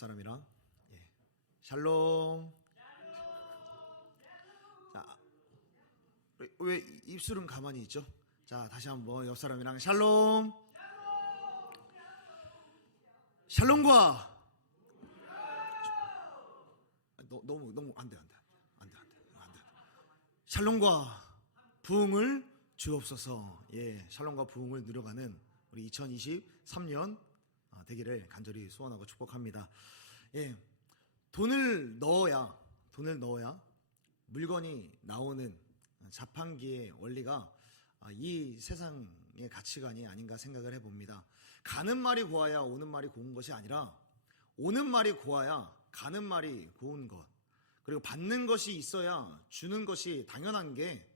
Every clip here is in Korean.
사람이랑 샬롬. 자, 왜 입술은 가만히 있죠? 자, 다시 한번 옆 사람이랑 샬롬. 샬롬과 너무 안 돼. 샬롬과 부흥을 주옵소서. 샬롬과 부흥을 누려가는 우리 2023년 되기를 간절히 소원하고 축복합니다. 돈을 넣어야 물건이 나오는 자판기의 원리가 이 세상의 가치관이 아닌가 생각을 해봅니다. 가는 말이 고와야 오는 말이 고운 것이 아니라 오는 말이 고와야 가는 말이 고운 것, 그리고 받는 것이 있어야 주는 것이 당연한 게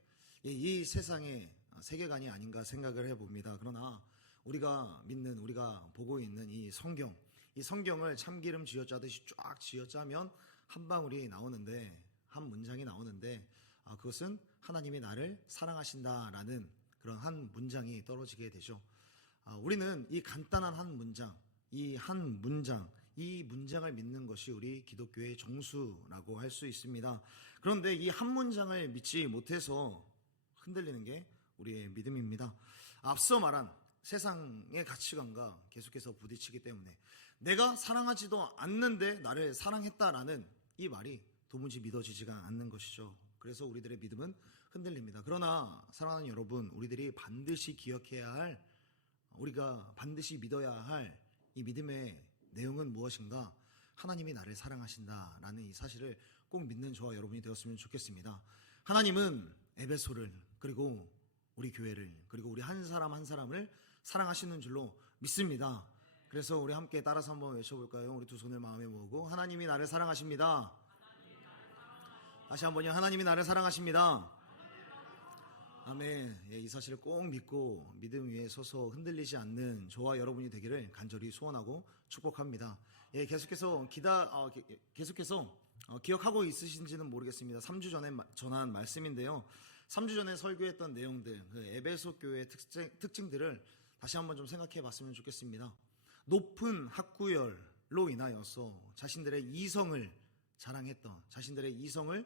이 세상의 세계관이 아닌가 생각을 해봅니다. 그러나 우리가 믿는, 우리가 보고 있는 이 성경을 참기름 쥐어짜듯이 쫙 쥐어짜면 한 방울이 나오는데, 한 문장이 나오는데, 그것은 하나님이 나를 사랑하신다라는 그런 한 문장이 떨어지게 되죠. 우리는 이 간단한 한 문장, 이 문장을 믿는 것이 우리 기독교의 정수라고 할 수 있습니다. 그런데 이 한 문장을 믿지 못해서 흔들리는 게 우리의 믿음입니다. 앞서 말한 세상의 가치관과 계속해서 부딪히기 때문에 내가 사랑하지도 않는데 나를 사랑했다라는 이 말이 도무지 믿어지지가 않는 것이죠. 그래서 우리들의 믿음은 흔들립니다. 그러나 사랑하는 여러분, 우리들이 반드시 기억해야 할, 우리가 반드시 믿어야 할 이 믿음의 내용은 무엇인가? 하나님이 나를 사랑하신다라는 이 사실을 꼭 믿는 저와 여러분이 되었으면 좋겠습니다. 하나님은 에베소를, 그리고 우리 교회를, 그리고 우리 한 사람 한 사람을 사랑하시는 줄로 믿습니다. 그래서 우리 함께 따라서 한번 외쳐볼까요? 우리 두 손을 마음에 모으고, 하나님이 나를 사랑하십니다. 다시 한번요. 하나님이 나를 사랑하십니다. 아멘. 이 사실을 꼭 믿고 믿음 위에 서서 흔들리지 않는 저와 여러분이 되기를 간절히 소원하고 축복합니다. 계속해서 기억하고 있으신지는 모르겠습니다. 3주 전에 전한 말씀인데요. 3주 전에 설교했던 내용들, 그 에베소 교회의 특징들을 다시 한번 좀 생각해 봤으면 좋겠습니다. 높은 학구열로 인하여서 자신들의 이성을 자랑했던, 자신들의 이성을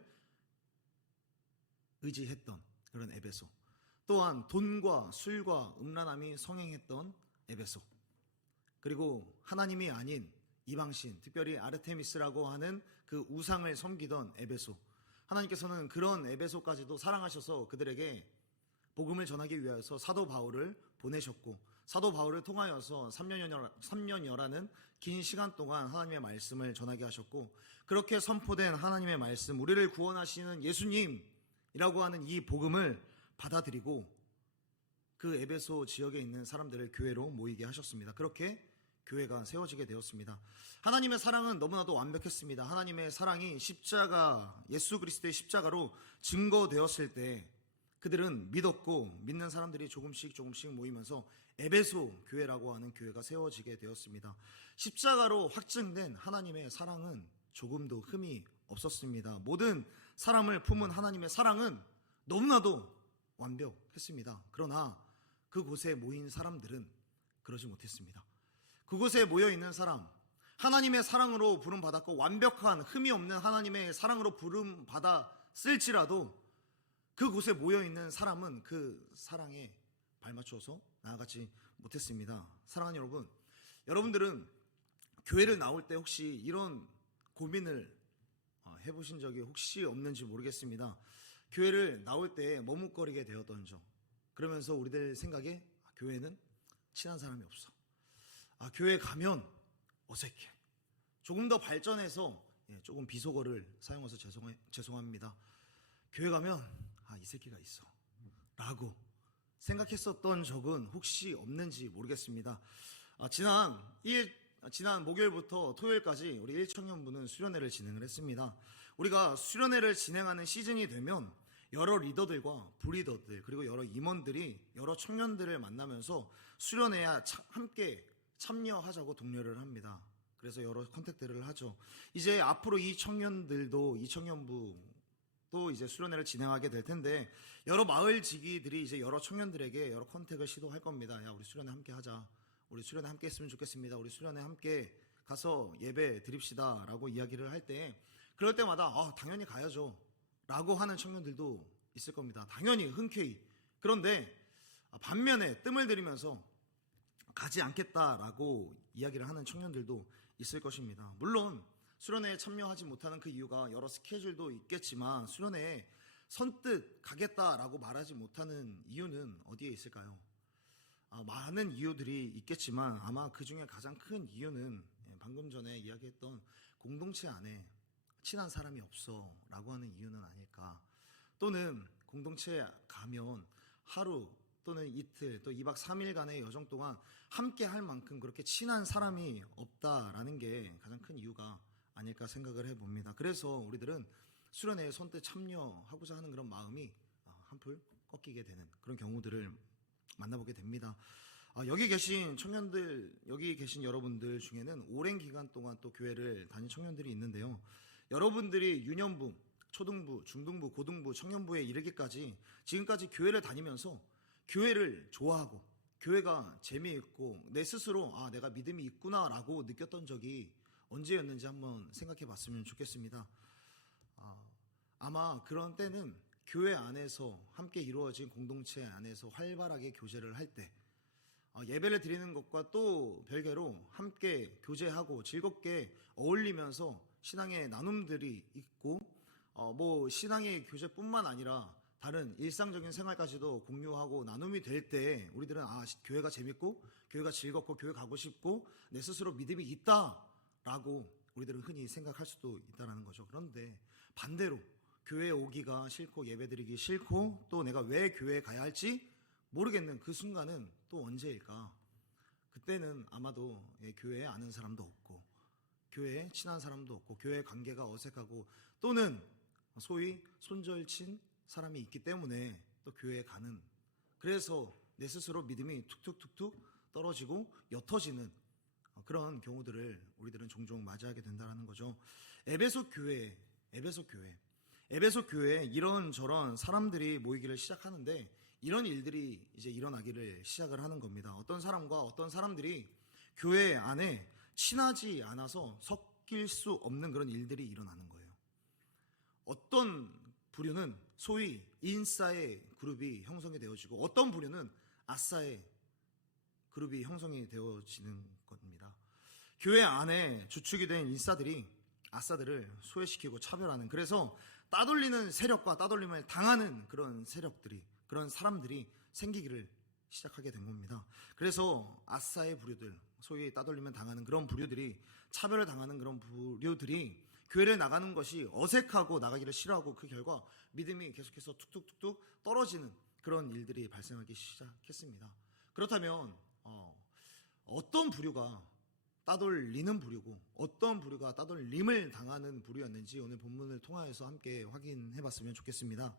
의지했던 그런 에베소, 또한 돈과 술과 음란함이 성행했던 에베소, 그리고 하나님이 아닌 이방신, 특별히 아르테미스라고 하는 그 우상을 섬기던 에베소, 하나님께서는 그런 에베소까지도 사랑하셔서 그들에게 복음을 전하기 위하여서 사도 바울을 보내셨고, 사도 바울을 통하여서 3년여라는 긴 시간 동안 하나님의 말씀을 전하게 하셨고, 그렇게 선포된 하나님의 말씀, 우리를 구원하시는 예수님이라고 하는 이 복음을 받아들이고 그 에베소 지역에 있는 사람들을 교회로 모이게 하셨습니다. 그렇게 교회가 세워지게 되었습니다. 하나님의 사랑은 너무나도 완벽했습니다. 하나님의 사랑이 십자가, 예수 그리스도의 십자가로 증거되었을 때 그들은 믿었고, 믿는 사람들이 조금씩 모이면서 에베소 교회라고 하는 교회가 세워지게 되었습니다. 십자가로 확증된 하나님의 사랑은 조금도 흠이 없었습니다. 모든 사람을 품은 하나님의 사랑은 너무나도 완벽했습니다. 그러나 그곳에 모인 사람들은 그러지 못했습니다. 그곳에 모여있는 사람, 하나님의 사랑으로 부름받았고 완벽한 흠이 없는 하나님의 사랑으로 부름받았을지라도 그곳에 모여있는 사람은 그 사랑에 발맞춰서 나아가지 못했습니다. 사랑하는 여러분, 여러분들은 교회를 나올 때 혹시 이런 고민을 해보신 적이 혹시 없는지 모르겠습니다. 교회를 나올 때 머뭇거리게 되었던 점, 그러면서 우리들 생각에 교회는 친한 사람이 없어, 교회 가면 어색해, 조금 더 발전해서 조금 비속어를 사용해서 죄송합니다. 교회 가면 이 새끼가 있어 라고 생각했었던 적은 혹시 없는지 모르겠습니다. 지난 목요일부터 토요일까지 우리 1청년부는 수련회를 진행을 했습니다. 우리가 수련회를 진행하는 시즌이 되면 여러 리더들과 부리더들, 그리고 여러 임원들이 여러 청년들을 만나면서 수련회에 함께 참여하자고 독려를 합니다. 그래서 여러 컨택트를 하죠. 이제 앞으로 이 청년들도, 이 청년부도 이제 수련회를 진행하게 될 텐데, 여러 마을 지기들이 이제 여러 청년들에게 여러 컨택을 시도할 겁니다. 야, 우리 수련회 함께 하자. 우리 수련회 함께 했으면 좋겠습니다. 우리 수련회 함께 가서 예배 드립시다 라고 이야기를 할 때 그럴 때마다 당연히 가야죠 라고 하는 청년들도 있을 겁니다. 당연히 흔쾌히. 그런데 반면에 뜸을 들이면서 가지 않겠다라고 이야기를 하는 청년들도 있을 것입니다. 물론 수련회에 참여하지 못하는 그 이유가 여러 스케줄도 있겠지만 수련회에 선뜻 가겠다라고 말하지 못하는 이유는 어디에 있을까요? 많은 이유들이 있겠지만 아마 그 중에 가장 큰 이유는 방금 전에 이야기했던 공동체 안에 친한 사람이 없어 라고 하는 이유는 아닐까. 또는 공동체에 가면 하루 또는 이틀 또 2박 3일간의 여정 동안 함께 할 만큼 그렇게 친한 사람이 없다라는 게 가장 큰 이유가 아닐까 생각을 해봅니다. 그래서 우리들은 수련회에 선뜻 참여하고자 하는 그런 마음이 한풀 꺾이게 되는 그런 경우들을 만나보게 됩니다. 여기 계신 청년들, 여기 계신 여러분들 중에는 오랜 기간 동안 또 교회를 다닌 청년들이 있는데요. 여러분들이 유년부, 초등부, 중등부, 고등부, 청년부에 이르기까지 지금까지 교회를 다니면서 교회를 좋아하고 교회가 재미있고 내 스스로 내가 믿음이 있구나라고 느꼈던 적이 언제였는지 한번 생각해 봤으면 좋겠습니다. 아마 그런 때는 교회 안에서 함께 이루어진 공동체 안에서 활발하게 교제를 할 때 예배를 드리는 것과 또 별개로 함께 교제하고 즐겁게 어울리면서 신앙의 나눔들이 있고 신앙의 교제뿐만 아니라 다른 일상적인 생활까지도 공유하고 나눔이 될 때 우리들은 교회가 재밌고 교회가 즐겁고 교회 가고 싶고 내 스스로 믿음이 있다라고 우리들은 흔히 생각할 수도 있다는 거죠. 그런데 반대로 교회에 오기가 싫고 예배드리기 싫고 또 내가 왜 교회에 가야 할지 모르겠는 그 순간은 또 언제일까? 그때는 아마도 교회에 아는 사람도 없고 교회에 친한 사람도 없고 교회 관계가 어색하고 또는 소위 손절친 사람이 있기 때문에 또 교회에 가는, 그래서 내 스스로 믿음이 툭툭툭툭 떨어지고 옅어지는 그런 경우들을 우리들은 종종 맞이하게 된다는 거죠. 에베소 교회에 이런저런 사람들이 모이기를 시작하는데 이런 일들이 이제 일어나기를 시작을 하는 겁니다. 어떤 사람과 어떤 사람들이 교회 안에 친하지 않아서 섞일 수 없는 그런 일들이 일어나는 거예요. 어떤 부류는 소위 인싸의 그룹이 형성이 되어지고 어떤 부류는 아싸의 그룹이 형성이 되어지는 겁니다. 교회 안에 주축이 된 인싸들이 아싸들을 소외시키고 차별하는, 그래서 따돌리는 세력과 따돌림을 당하는 그런 세력들이, 그런 사람들이 생기기를 시작하게 된 겁니다. 그래서 아싸의 부류들, 소위 따돌림을 당하는 그런 부류들이, 차별을 당하는 그런 부류들이 교회를 나가는 것이 어색하고 나가기를 싫어하고 그 결과 믿음이 계속해서 툭툭툭툭 떨어지는 그런 일들이 발생하기 시작했습니다. 그렇다면 어떤 부류가 따돌리는 부류고 어떤 부류가 따돌림을 당하는 부류였는지 오늘 본문을 통하여서 함께 확인해 봤으면 좋겠습니다.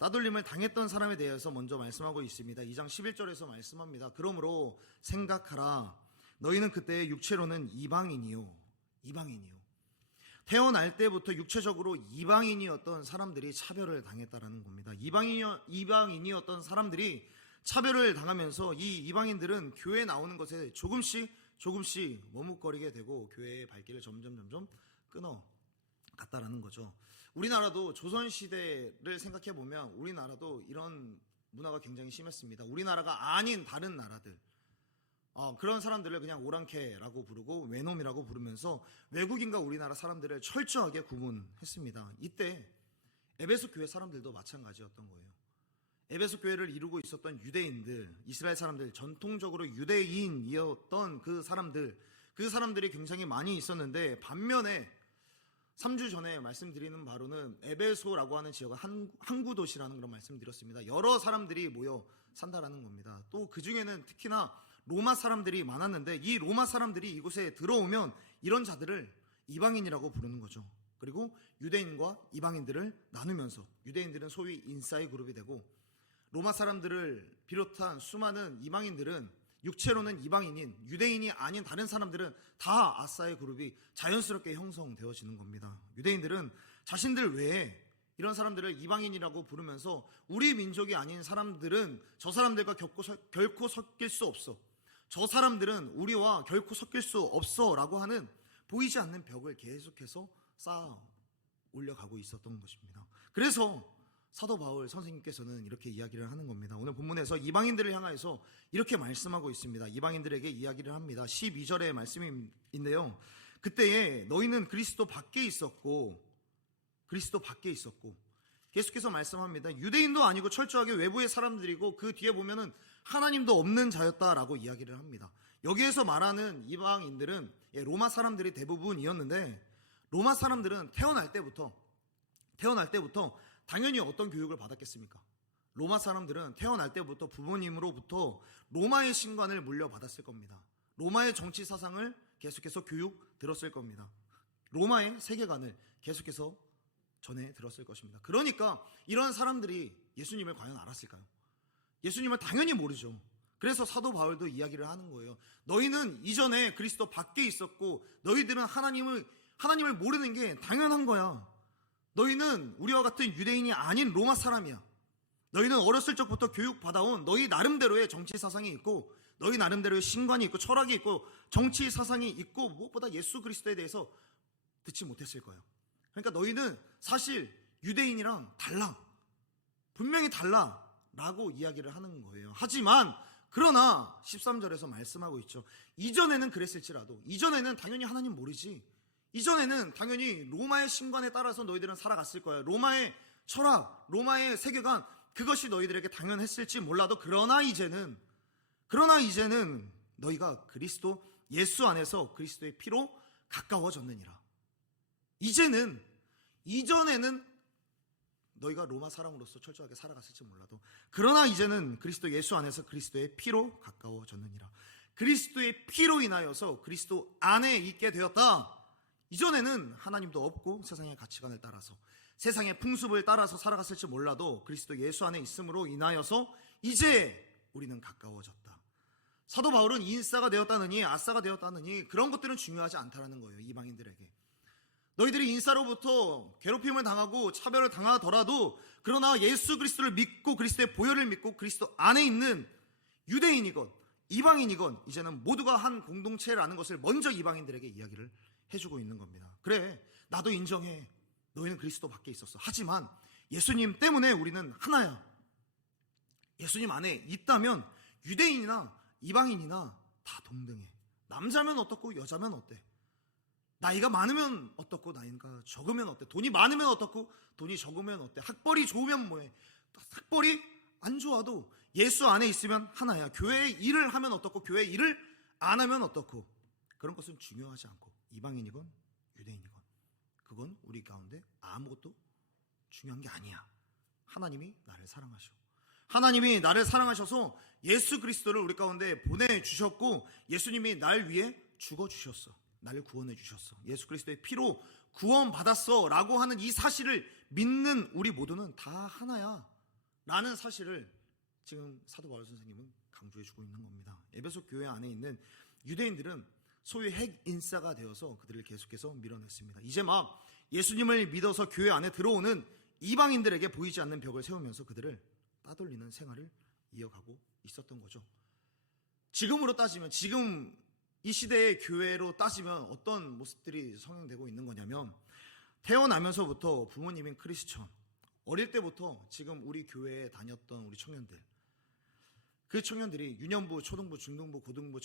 따돌림을 당했던 사람에 대해서 먼저 말씀하고 있습니다. 2장 11절에서 말씀합니다. 그러므로 생각하라. 너희는 그때 육체로는 이방인이요. 태어날 때부터 육체적으로 이방인이었던 사람들이 차별을 당했다라는 겁니다. 이방인이었던 사람들이 차별을 당하면서 이 이방인들은 교회에 나오는 것에 조금씩 머뭇거리게 되고 교회의 발길을 점점 끊어갔다라는 거죠. 우리나라도 조선시대를 생각해 보면 우리나라도 이런 문화가 굉장히 심했습니다. 우리나라가 아닌 다른 나라들, 그런 사람들을 그냥 오랑캐라고 부르고 외놈이라고 부르면서 외국인과 우리나라 사람들을 철저하게 구분했습니다. 이때 에베소 교회 사람들도 마찬가지였던 거예요. 에베소 교회를 이루고 있었던 유대인들, 이스라엘 사람들, 전통적으로 유대인이었던 그 사람들이 굉장히 많이 있었는데, 반면에 3주 전에 말씀드리는 바로는 에베소라고 하는 지역은 항구 도시라는 그런 말씀드렸습니다. 여러 사람들이 모여 산다라는 겁니다. 또 그 중에는 특히나 로마 사람들이 많았는데 이 로마 사람들이 이곳에 들어오면 이런 자들을 이방인이라고 부르는 거죠. 그리고 유대인과 이방인들을 나누면서 유대인들은 소위 인싸의 그룹이 되고 로마 사람들을 비롯한 수많은 이방인들은 육체로는 이방인인 유대인이 아닌 다른 사람들은 다 아싸의 그룹이 자연스럽게 형성되어지는 겁니다. 유대인들은 자신들 외에 이런 사람들을 이방인이라고 부르면서 우리 민족이 아닌 사람들은 저 사람들과 결코 섞일 수 없어. 저 사람들은 우리와 결코 섞일 수 없어 라고 하는 보이지 않는 벽을 계속해서 쌓아 올려가고 있었던 것입니다. 그래서 사도 바울 선생님께서는 이렇게 이야기를 하는 겁니다. 오늘 본문에서 이방인들을 향하여서 이렇게 말씀하고 있습니다. 이방인들에게 이야기를 합니다. 12절의 말씀인데요. 그때에 너희는 그리스도 밖에 있었고 계속해서 말씀합니다. 유대인도 아니고 철저하게 외부의 사람들이고 그 뒤에 보면은 하나님도 없는 자였다라고 이야기를 합니다. 여기에서 말하는 이방인들은 로마 사람들이 대부분이었는데, 로마 사람들은 태어날 때부터 당연히 어떤 교육을 받았겠습니까? 로마 사람들은 태어날 때부터 부모님으로부터 로마의 신관을 물려받았을 겁니다. 로마의 정치 사상을 계속해서 교육 들었을 겁니다. 로마의 세계관을 계속해서 전해 들었을 것입니다. 그러니까 이런 사람들이 예수님을 과연 알았을까요? 예수님을 당연히 모르죠. 그래서 사도 바울도 이야기를 하는 거예요. 너희는 이전에 그리스도 밖에 있었고 너희들은 하나님을 모르는 게 당연한 거야. 너희는 우리와 같은 유대인이 아닌 로마 사람이야. 너희는 어렸을 적부터 교육받아온 너희 나름대로의 정치 사상이 있고 너희 나름대로의 신관이 있고 철학이 있고 정치 사상이 있고 무엇보다 예수 그리스도에 대해서 듣지 못했을 거예요. 그러니까 너희는 사실 유대인이랑 달라. 분명히 달라라고 이야기를 하는 거예요. 하지만 그러나 13절에서 말씀하고 있죠. 이전에는 그랬을지라도, 이전에는 당연히 하나님 모르지. 이전에는 당연히 로마의 신관에 따라서 너희들은 살아갔을 거예요. 로마의 철학, 로마의 세계관, 그것이 너희들에게 당연했을지 몰라도 그러나 이제는 너희가 그리스도 예수 안에서 그리스도의 피로 가까워졌느니라. 이전에는 너희가 로마 사람으로서 철저하게 살아갔을지 몰라도 그러나 이제는 그리스도 예수 안에서 그리스도의 피로 가까워졌느니라. 그리스도의 피로 인하여서 그리스도 안에 있게 되었다. 이전에는 하나님도 없고 세상의 가치관을 따라서 세상의 풍습을 따라서 살아갔을지 몰라도 그리스도 예수 안에 있음으로 인하여서 이제 우리는 가까워졌다. 사도 바울은 인싸가 되었다느니 아싸가 되었다느니 그런 것들은 중요하지 않다라는 거예요. 이방인들에게. 너희들이 인싸로부터 괴롭힘을 당하고 차별을 당하더라도 그러나 예수 그리스도를 믿고 그리스도의 보혈을 믿고 그리스도 안에 있는 유대인이건 이방인이건 이제는 모두가 한 공동체라는 것을 먼저 이방인들에게 이야기를 해주고 있는 겁니다. 그래, 나도 인정해. 너희는 그리스도 밖에 있었어. 하지만 예수님 때문에 우리는 하나야. 예수님 안에 있다면 유대인이나 이방인이나 다 동등해. 남자면 어떻고 여자면 어때? 나이가 많으면 어떻고 나이가 적으면 어때? 돈이 많으면 어떻고 돈이 적으면 어때? 학벌이 좋으면 뭐해? 학벌이 안 좋아도 예수 안에 있으면 하나야. 교회의 일을 하면 어떻고 교회의 일을 안 하면 어떻고 그런 것은 중요하지 않고 이방인이건 유대인이건 그건 우리 가운데 아무것도 중요한 게 아니야. 하나님이 나를 사랑하셔. 하나님이 나를 사랑하셔서 예수 그리스도를 우리 가운데 보내주셨고 예수님이 날 위해 죽어주셨어. 나를 구원해 주셨어. 예수 그리스도의 피로 구원받았어 라고 하는 이 사실을 믿는 우리 모두는 다 하나야 라는 사실을 지금 사도 바울 선생님은 강조해 주고 있는 겁니다. 에베소 교회 안에 있는 유대인들은 소위 핵 인싸가 되어서 그들을 계속해서 밀어냈습니다. 이제 막 예수님을 믿어서 교회 안에 들어오는 이방인들에게 보이지 않는 벽을 세우면서 그들을 따돌리는 생활을 이어가고 있었던 거죠. 지금으로 따지면 지금 이 시대의 교회로 따지면 어떤 모습들이 성행되고 있는 거냐면 태어나면서부터 부모님인 크리스천, 어릴 때부터 지금 우리 교회에 다녔던 우리 청년들, 그 청년들이 유년부, 초등부, 중등부, 고등부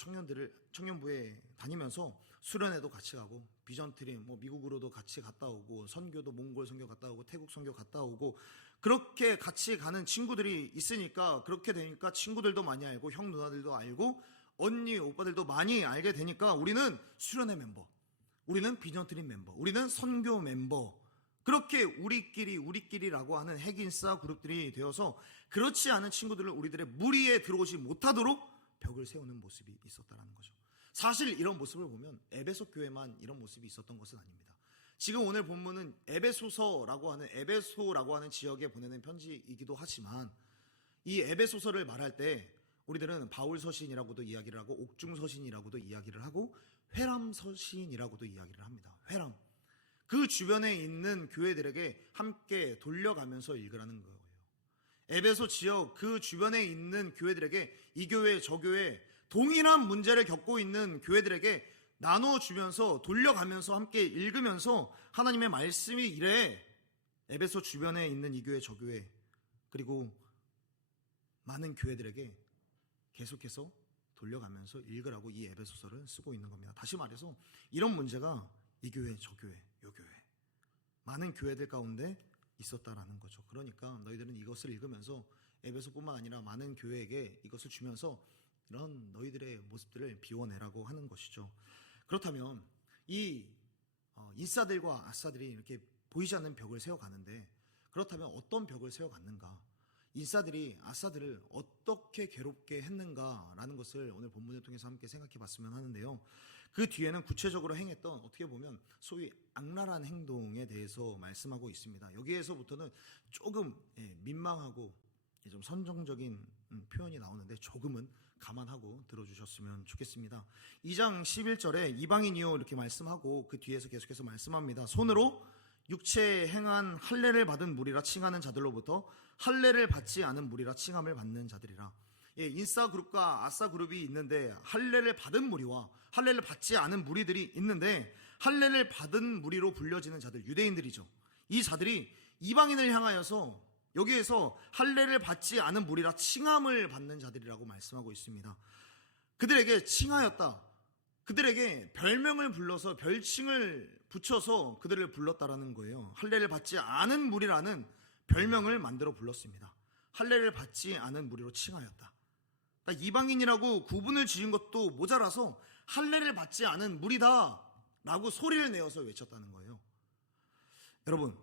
청년부에 다니면서 수련회도 같이 가고 비전트림, 미국으로도 같이 갔다 오고 선교도 몽골 선교 갔다 오고 태국 선교 갔다 오고 그렇게 같이 가는 친구들이 있으니까 그렇게 되니까 친구들도 많이 알고 형 누나들도 알고 언니 오빠들도 많이 알게 되니까 우리는 수련회 멤버, 우리는 비전트림 멤버, 우리는 선교 멤버 그렇게 우리끼리라고 하는 핵인싸 그룹들이 되어서 그렇지 않은 친구들을 우리들의 무리에 들어오지 못하도록 벽을 세우는 모습이 있었다는 거죠. 사실 이런 모습을 보면 에베소 교회만 이런 모습이 있었던 것은 아닙니다. 지금 오늘 본문은 에베소라고 하는 지역에 보내는 편지이기도 하지만 이 에베소서를 말할 때 우리들은 바울서신이라고도 이야기를 하고 옥중서신이라고도 이야기를 하고 회람서신이라고도 이야기를 합니다. 회람. 그 주변에 있는 교회들에게 함께 돌려가면서 읽으라는 거예요. 에베소 지역 그 주변에 있는 교회들에게 이 교회 저 교회 동일한 문제를 겪고 있는 교회들에게 나눠주면서 돌려가면서 함께 읽으면서 하나님의 말씀이 이래 에베소 주변에 있는 이 교회 저 교회 그리고 많은 교회들에게 계속해서 돌려가면서 읽으라고 이 에베소서를 쓰고 있는 겁니다. 다시 말해서 이런 문제가 이 교회 저 교회 요 교회 많은 교회들 가운데 있었다라는 거죠. 그러니까 너희들은 이것을 읽으면서 에베소뿐만 아니라 많은 교회에게 이것을 주면서 이런 너희들의 모습들을 비워내라고 하는 것이죠. 그렇다면 이 인싸들과 아싸들이 이렇게 보이지 않는 벽을 세워가는데, 그렇다면 어떤 벽을 세워갔는가, 인싸들이 아싸들을 어떻게 괴롭게 했는가라는 것을 오늘 본문을 통해서 함께 생각해 봤으면 하는데요. 그 뒤에는 구체적으로 행했던 어떻게 보면 소위 악랄한 행동에 대해서 말씀하고 있습니다. 여기에서부터는 조금 민망하고 좀 선정적인 표현이 나오는데 조금은 감안하고 들어주셨으면 좋겠습니다. 2장 11절에 이방인이요 이렇게 말씀하고 그 뒤에서 계속해서 말씀합니다. 손으로 육체에 행한 할례를 받은 무리라 칭하는 자들로부터 할례를 받지 않은 무리라 칭함을 받는 자들이라. 인싸 그룹과 아싸 그룹이 있는데 할례를 받은 무리와 할례를 받지 않은 무리들이 있는데, 할례를 받은 무리로 불려지는 자들, 유대인들이죠. 이 자들이 이방인을 향하여서 여기에서 할례를 받지 않은 무리라 칭함을 받는 자들이라고 말씀하고 있습니다. 그들에게 칭하였다, 그들에게 별명을 불러서 별칭을 붙여서 그들을 불렀다라는 거예요. 할례를 받지 않은 무리라는 별명을 만들어 불렀습니다. 할례를 받지 않은 무리로 칭하였다. 그러니까 이방인이라고 구분을 지은 것도 모자라서 할례를 받지 않은 무리다 라고 소리를 내어서 외쳤다는 거예요. 여러분,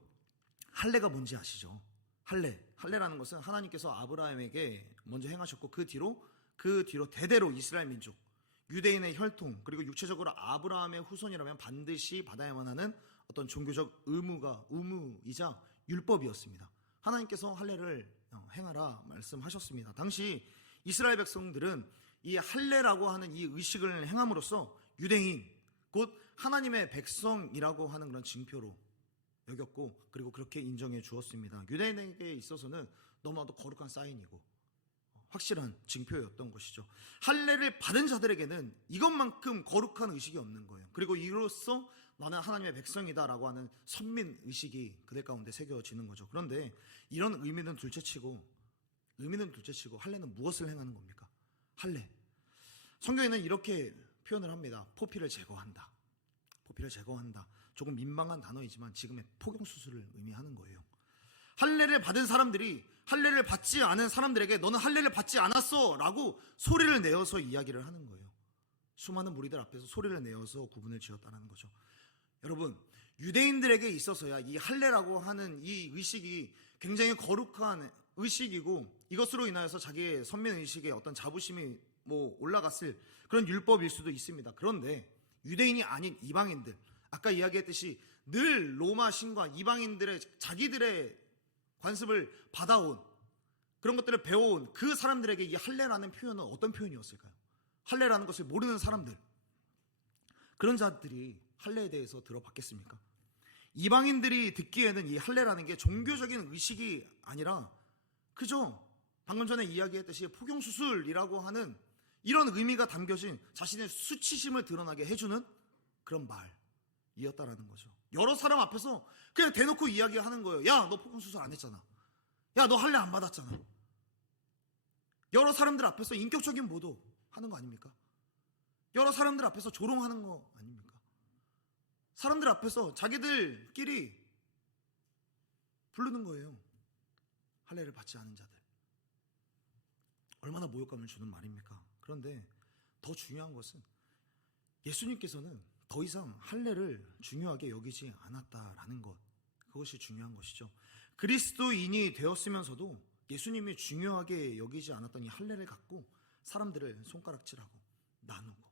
할례가 뭔지 아시죠? 할례라는 것은 하나님께서 아브라함에게 먼저 행하셨고 그 뒤로 대대로 이스라엘 민족, 유대인의 혈통, 그리고 육체적으로 아브라함의 후손이라면 반드시 받아야만 하는 어떤 종교적 의무이자 율법이었습니다. 하나님께서 할례를 행하라 말씀하셨습니다. 당시 이스라엘 백성들은 이 할례라고 하는 이 의식을 행함으로써 유대인, 곧 하나님의 백성이라고 하는 그런 징표로 여겼고, 그리고 그렇게 인정해 주었습니다. 유대인에게 있어서는 너무나도 거룩한 사인이고 확실한 징표였던 것이죠. 할례를 받은 자들에게는 이것만큼 거룩한 의식이 없는 거예요. 그리고 이로써 나는 하나님의 백성이다라고 하는 선민 의식이 그들 가운데 새겨지는 거죠. 그런데 이런 의미는 둘째치고 할례는 무엇을 행하는 겁니까? 할례, 성경에는 이렇게 표현을 합니다. 포피를 제거한다. 조금 민망한 단어이지만 지금의 포경수술을 의미하는 거예요. 할례를 받은 사람들이 할례를 받지 않은 사람들에게 너는 할례를 받지 않았어 라고 소리를 내어서 이야기를 하는 거예요. 수많은 무리들 앞에서 소리를 내어서 구분을 지었다는 거죠. 여러분, 유대인들에게 있어서야 이 할례라고 하는 이 의식이 굉장히 거룩한 의식이고, 이것으로 인하여서 자기의 선민의식에 어떤 자부심이 올라갔을 그런 율법일 수도 있습니다. 그런데 유대인이 아닌 이방인들, 아까 이야기했듯이 늘 로마 신과 이방인들의 자기들의 관습을 받아온, 그런 것들을 배워온 그 사람들에게 이 할례라는 표현은 어떤 표현이었을까요? 할례라는 것을 모르는 사람들, 그런 자들이 할례에 대해서 들어봤겠습니까? 이방인들이 듣기에는 이 할례라는 게 종교적인 의식이 아니라 그저 방금 전에 이야기했듯이 포경수술이라고 하는 이런 의미가 담겨진 자신의 수치심을 드러나게 해주는 그런 말이었다라는 거죠. 여러 사람 앞에서 그냥 대놓고 이야기하는 거예요. 야, 너 포경수술 안 했잖아. 야, 너 할례 안 받았잖아. 여러 사람들 앞에서 인격적인 모도 하는 거 아닙니까? 여러 사람들 앞에서 조롱하는 거 아닙니까? 사람들 앞에서 자기들끼리 부르는 거예요. 할례를 받지 않은 자들. 얼마나 모욕감을 주는 말입니까? 그런데 더 중요한 것은 예수님께서는 더 이상 할례를 중요하게 여기지 않았다라는 것, 그것이 중요한 것이죠. 그리스도인이 되었으면서도 예수님이 중요하게 여기지 않았던 이 할례를 갖고 사람들을 손가락질하고 나누고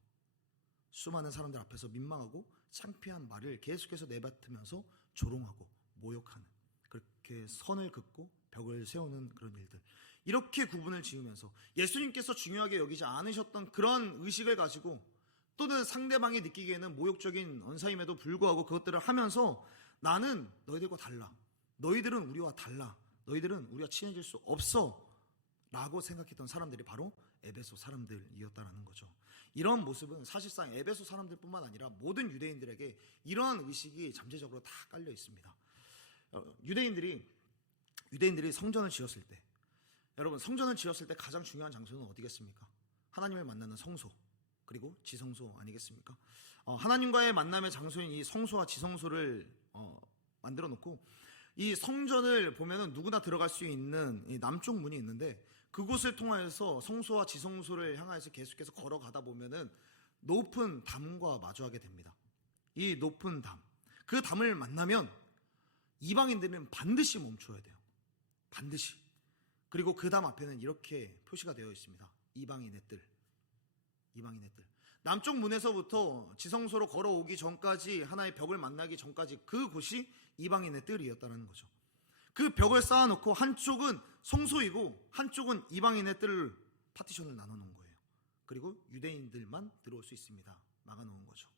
수많은 사람들 앞에서 민망하고 창피한 말을 계속해서 내뱉으면서 조롱하고 모욕하는, 그렇게 선을 긋고 벽을 세우는 그런 일들, 이렇게 구분을 지으면서 예수님께서 중요하게 여기지 않으셨던 그런 의식을 가지고, 또는 상대방이 느끼기에는 모욕적인 언사임에도 불구하고 그것들을 하면서 나는 너희들과 달라, 너희들은 우리와 달라, 너희들은 우리와 친해질 수 없어 라고 생각했던 사람들이 바로 에베소 사람들이었다라는 거죠. 이런 모습은 사실상 에베소 사람들뿐만 아니라 모든 유대인들에게 이러한 의식이 잠재적으로 다 깔려 있습니다. 유대인들이 성전을 지었을 때, 여러분, 성전을 지었을 때 가장 중요한 장소는 어디겠습니까? 하나님을 만나는 성소, 그리고 지성소 아니겠습니까? 하나님과의 만남의 장소인 이 성소와 지성소를 만들어 놓고, 이 성전을 보면은 누구나 들어갈 수 있는 이 남쪽 문이 있는데, 그곳을 통하여서 성소와 지성소를 향하여서 계속해서 걸어가다 보면은 높은 담과 마주하게 됩니다. 이 높은 담, 그 담을 만나면 이방인들은 반드시 멈춰야 돼요. 반드시. 그리고 그 담 앞에는 이렇게 표시가 되어 있습니다. 이방인의 뜰. 이방인의 뜰. 남쪽 문에서부터 지성소로 걸어오기 전까지, 하나의 벽을 만나기 전까지 그곳이 이방인의 뜰이었다는 거죠. 그 벽을 쌓아놓고 한쪽은 성소이고 한쪽은 이방인의 뜰을 파티션을 나눠놓은 거예요. 그리고 유대인들만 들어올 수 있습니다. 막아놓은 거죠.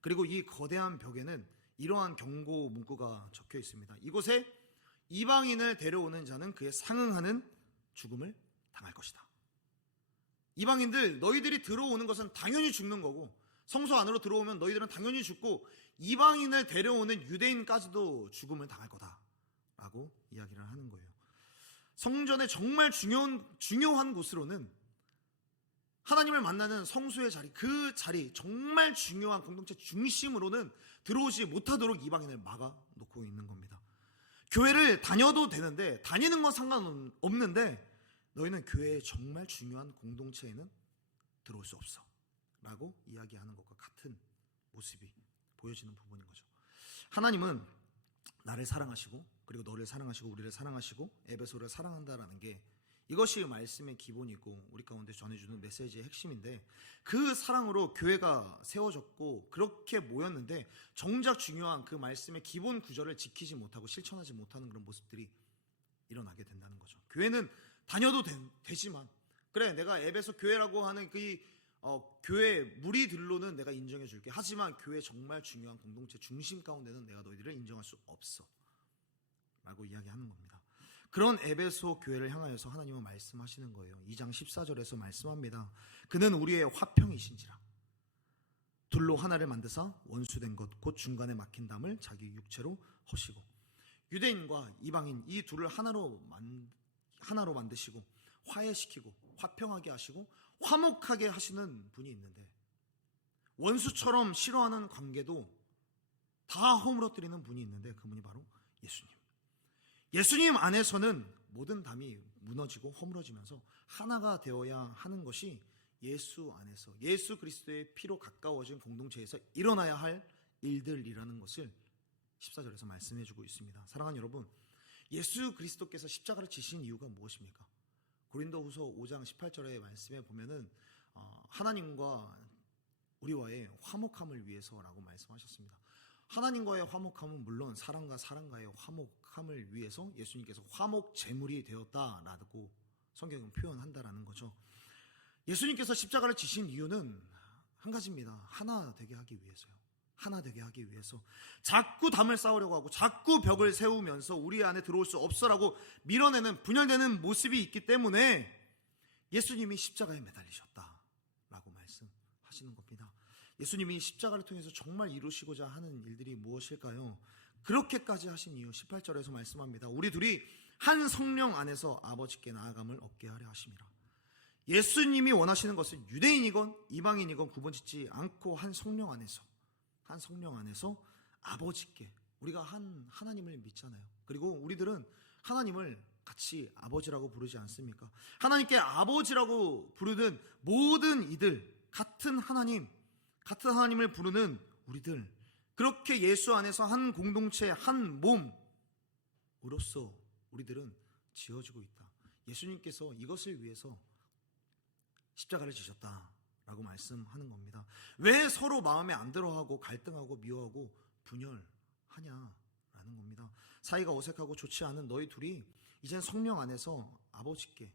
그리고 이 거대한 벽에는 이러한 경고 문구가 적혀 있습니다. 이곳에 이방인을 데려오는 자는 그에 상응하는 죽음을 당할 것이다. 이방인들, 너희들이 들어오는 것은 당연히 죽는 거고, 성소 안으로 들어오면 너희들은 당연히 죽고, 이방인을 데려오는 유대인까지도 죽음을 당할 거다 라고 이야기를 하는 거예요. 성전의 정말 중요한 곳으로는, 하나님을 만나는 성소의 자리, 그 자리, 정말 중요한 공동체 중심으로는 들어오지 못하도록 이방인을 막아놓고 있는 겁니다. 교회를 다녀도 되는데, 다니는 건 상관없는데, 너희는 교회의 정말 중요한 공동체에는 들어올 수 없어 라고 이야기하는 것과 같은 모습이 보여지는 부분인 거죠. 하나님은 나를 사랑하시고, 그리고 너를 사랑하시고, 우리를 사랑하시고, 에베소를 사랑한다라는 게, 이것이 말씀의 기본이고 우리 가운데 전해주는 메시지의 핵심인데, 그 사랑으로 교회가 세워졌고 그렇게 모였는데, 정작 중요한 그 말씀의 기본 구절을 지키지 못하고 실천하지 못하는 그런 모습들이 일어나게 된다는 거죠. 교회는 다녀도 되지만, 그래, 내가 에베소 교회라고 하는 그 교회 무리들로는 내가 인정해 줄게. 하지만 교회 정말 중요한 공동체 중심 가운데는 내가 너희들을 인정할 수 없어 라고 이야기하는 겁니다. 그런 에베소 교회를 향하여서 하나님은 말씀하시는 거예요. 2장 14절에서 말씀합니다. 그는 우리의 화평이신지라. 둘로 하나를 만드사 원수된 것 곧 중간에 막힌 담을 자기 육체로 허시고. 유대인과 이방인 이 둘을 하나로 만드시고 화해시키고 화평하게 하시고 화목하게 하시는 분이 있는데, 원수처럼 싫어하는 관계도 다 허물어뜨리는 분이 있는데, 그 분이 바로 예수님. 예수님 안에서는 모든 담이 무너지고 허물어지면서 하나가 되어야 하는 것이 예수 안에서, 예수 그리스도의 피로 가까워진 공동체에서 일어나야 할 일들이라는 것을 14절에서 말씀해주고 있습니다. 사랑하는 여러분, 예수 그리스도께서 십자가를 지신 이유가 무엇입니까? 고린도후서 5장 18절의 말씀에 보면은 하나님과 우리와의 화목함을 위해서라고 말씀하셨습니다. 하나님과의 화목함은 물론 사람과 사람과의 화목함을 위해서 예수님께서 화목 제물이 되었다라고 성경은 표현한다라는 거죠. 예수님께서 십자가를 지신 이유는 한 가지입니다. 하나 되게 하기 위해서요. 하나 되게 하기 위해서. 자꾸 담을 쌓으려고 하고 자꾸 벽을 세우면서 우리 안에 들어올 수 없어라고 밀어내는, 분열되는 모습이 있기 때문에 예수님이 십자가에 매달리셨다라고 말씀하시는 겁니다. 예수님이 십자가를 통해서 정말 이루시고자 하는 일들이 무엇일까요? 그렇게까지 하신 이유 18절에서 말씀합니다. 우리 둘이 한 성령 안에서 아버지께 나아감을 얻게 하려 하심이라. 예수님이 원하시는 것은 유대인이건 이방인이건 구분짓지 않고 한 성령 안에서 아버지께, 우리가 한 하나님을 믿잖아요. 그리고 우리들은 하나님을 같이 아버지라고 부르지 않습니까? 하나님께 아버지라고 부르는 모든 이들, 같은 하나님을 부르는 우리들, 그렇게 예수 안에서 한 공동체, 한 몸으로서 우리들은 지어지고 있다. 예수님께서 이것을 위해서 십자가를 지셨다라고 말씀하는 겁니다. 왜 서로 마음에 안 들어하고 갈등하고 미워하고 분열하냐라는 겁니다. 사이가 어색하고 좋지 않은 너희 둘이 이젠 성령 안에서 아버지께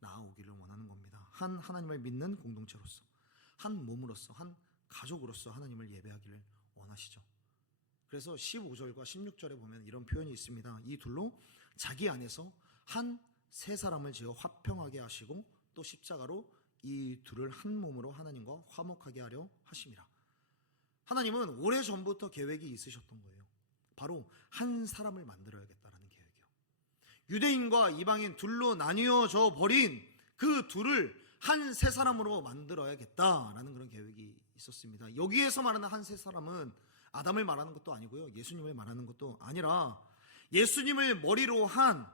나아오기를 원하는 겁니다. 한 하나님을 믿는 공동체로서, 한 몸으로서, 한 가족으로서 하나님을 예배하기를 원하시죠. 그래서 15절과 16절에 보면 이런 표현이 있습니다. 이 둘로 자기 안에서 한 세 사람을 지어 화평하게 하시고 또 십자가로 이 둘을 한 몸으로 하나님과 화목하게 하려 하심이라. 하나님은 오래전부터 계획이 있으셨던 거예요. 바로 한 사람을 만들어야겠다라는 계획이요. 유대인과 이방인 둘로 나뉘어져 버린 그 둘을 한 세 사람으로 만들어야겠다라는 그런 계획이 있었습니다. 여기에서 말하는 한 세 사람은 아담을 말하는 것도 아니고요, 예수님을 말하는 것도 아니라 예수님을 머리로 한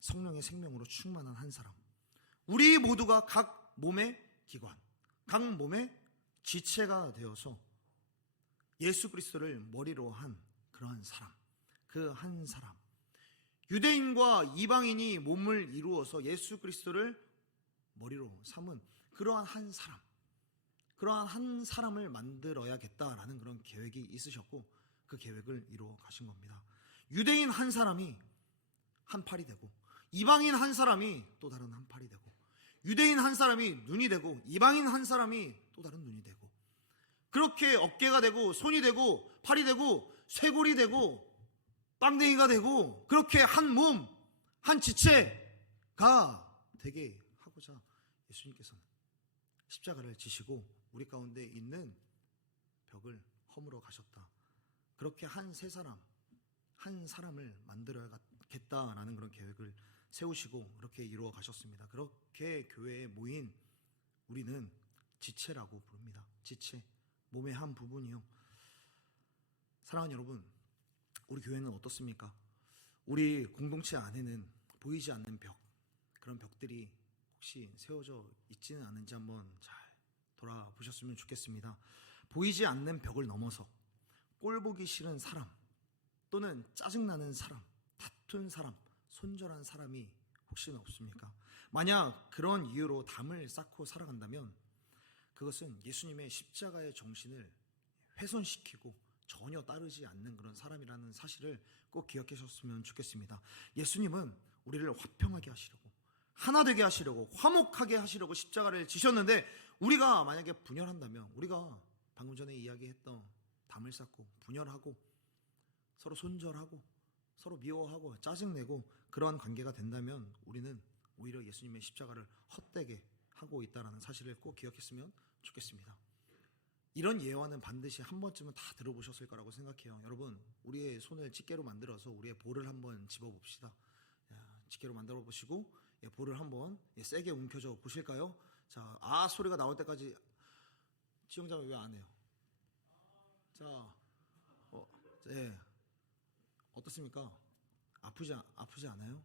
성령의 생명으로 충만한 한 사람, 우리 모두가 각 몸의 기관, 각 몸의 지체가 되어서 예수 그리스도를 머리로 한 그러한 사람, 그 한 사람, 유대인과 이방인이 몸을 이루어서 예수 그리스도를 머리로 삼은 그러한 한 사람, 그러한 한 사람을 만들어야겠다라는 그런 계획이 있으셨고 그 계획을 이루어 가신 겁니다. 유대인 한 사람이 한 팔이 되고, 이방인 한 사람이 또 다른 한 팔이 되고, 유대인 한 사람이 눈이 되고, 이방인 한 사람이 또 다른 눈이 되고, 그렇게 어깨가 되고 손이 되고 팔이 되고 쇄골이 되고 빵댕이가 되고, 그렇게 한 몸, 한 지체가 되게 하고자 예수님께서는 십자가를 지시고 우리 가운데 있는 벽을 허물어 가셨다. 그렇게 한 세 사람, 한 사람을 만들어야겠다라는 그런 계획을 세우시고 그렇게 이루어 가셨습니다. 그렇게 교회에 모인 우리는 지체라고 부릅니다. 지체, 몸의 한 부분이요. 사랑하는 여러분, 우리 교회는 어떻습니까? 우리 공동체 안에는 보이지 않는 벽, 그런 벽들이 혹시 세워져 있지는 않은지 한번 잘 돌아보셨으면 좋겠습니다. 보이지 않는 벽을 넘어서 꼴보기 싫은 사람, 또는 짜증나는 사람, 다툰 사람, 손절한 사람이 혹시는 없습니까? 만약 그런 이유로 담을 쌓고 살아간다면 그것은 예수님의 십자가의 정신을 훼손시키고 전혀 따르지 않는 그런 사람이라는 사실을 꼭 기억하셨으면 좋겠습니다. 예수님은 우리를 화평하게 하시려고, 하나 되게 하시려고, 화목하게 하시려고 십자가를 지셨는데, 우리가 만약에 분열한다면, 우리가 방금 전에 이야기했던 담을 쌓고 분열하고 서로 손절하고 서로 미워하고 짜증내고 그러한 관계가 된다면 우리는 오히려 예수님의 십자가를 헛되게 하고 있다는 사실을 꼭 기억했으면 좋겠습니다. 이런 예화는 반드시 한 번쯤은 다 들어보셨을 거라고 생각해요. 여러분, 우리의 손을 집게로 만들어서 우리의 볼을 한번 집어봅시다. 집게로 만들어 보시고 볼을 한번 세게 움켜줘 보실까요? 자, 아 소리가 나올 때까지. 지영자매 왜 안 해요? 자, 어떻습니까? 아프지 않아요?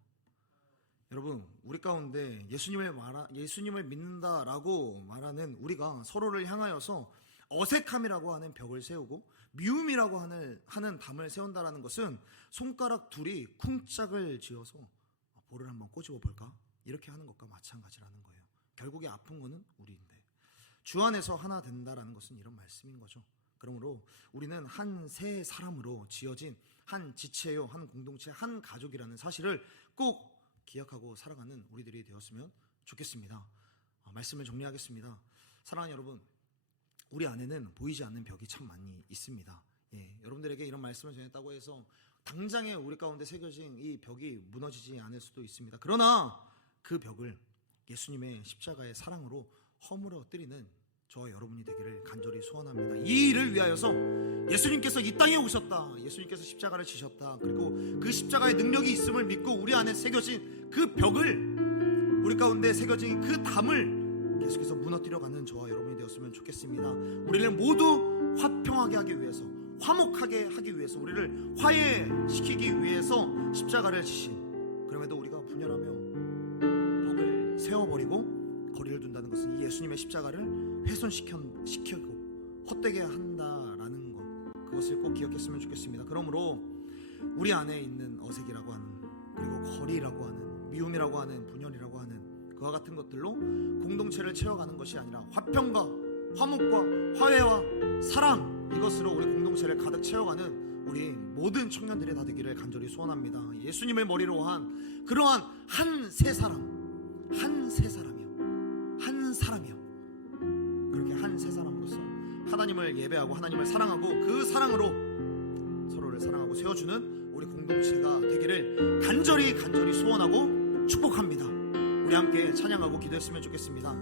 여러분, 우리 가운데 예수님을 믿는다라고 말하는 우리가 서로를 향하여서 어색함이라고 하는 벽을 세우고 미움이라고 하는 담을 세운다라는 것은 손가락 둘이 쿵짝을 지어서 볼을 한번 꼬집어 볼까? 이렇게 하는 것과 마찬가지라는 거예요. 결국에 아픈 거는 우리인데 주 안에서 하나 된다라는 것은 이런 말씀인 거죠. 그러므로 우리는 한 세 사람으로 지어진 한 지체요, 한 공동체, 한 가족이라는 사실을 꼭 기억하고 살아가는 우리들이 되었으면 좋겠습니다. 말씀을 정리하겠습니다. 사랑하는 여러분, 우리 안에는 보이지 않는 벽이 참 많이 있습니다. 여러분들에게 이런 말씀을 전했다고 해서 당장에 우리 가운데 새겨진 이 벽이 무너지지 않을 수도 있습니다. 그러나 그 벽을 예수님의 십자가의 사랑으로 허물어뜨리는 저와 여러분이 되기를 간절히 소원합니다. 이 일을 위하여서 예수님께서 이 땅에 오셨다, 예수님께서 십자가를 지셨다, 그리고 그 십자가의 능력이 있음을 믿고 우리 안에 새겨진 그 벽을, 우리 가운데 새겨진 그 담을 계속해서 무너뜨려가는 저와 여러분이 되었으면 좋겠습니다. 우리를 모두 화평하게 하기 위해서, 화목하게 하기 위해서, 우리를 화해시키기 위해서 십자가를 지신, 그럼에도 우리가 분열하며 벽을 세워버리고 거리를 둔다는 것은 이 예수님의 십자가를 훼손시키고 헛되게 한다라는 것, 그것을 꼭 기억했으면 좋겠습니다. 그러므로 우리 안에 있는 어색이라고 하는, 그리고 거리라고 하는, 미움이라고 하는, 분열이라고 하는 그와 같은 것들로 공동체를 채워가는 것이 아니라 화평과 화목과 화해와 사랑, 이것으로 우리 공동체를 가득 채워가는 우리 모든 청년들이 다 되기를 간절히 소원합니다. 예수님을 머리로 한 그러한 한 세 사람이요, 그렇게 한 세 사람으로서 하나님을 예배하고 하나님을 사랑하고 그 사랑으로 서로를 사랑하고 세워주는 우리 공동체가 되기를 간절히 소원하고 축복합니다. 우리 함께 찬양하고 기도했으면 좋겠습니다.